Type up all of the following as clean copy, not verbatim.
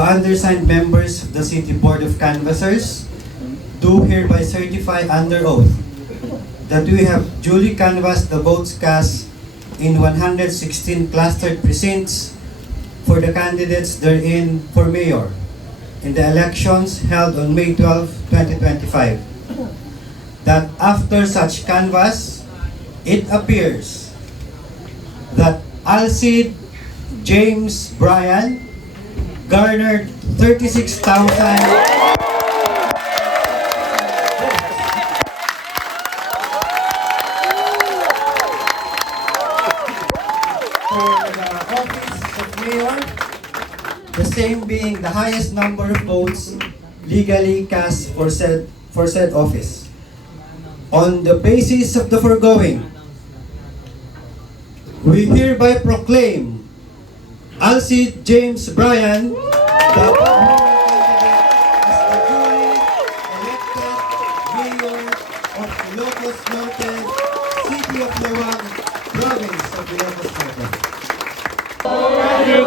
the undersigned members of the City Board of Canvassers do hereby certify under oath that we have duly canvassed the votes cast in 116 clustered precincts for the candidates therein for mayor in the elections held on May 12, 2025. That after such canvass, it appears that Alcid James Bryan garnered 36,000 the same being the highest number of votes legally cast for said office. On the basis of the foregoing, we hereby proclaim Alcid James Bryan the elected mayor of Ilocos Norte, City of Laoag, Province of Ilocos Norte. Thank you.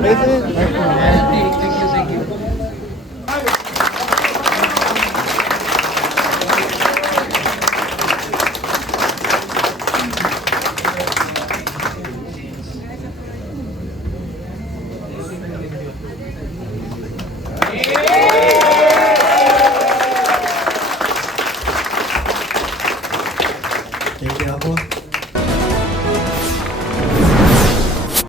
President.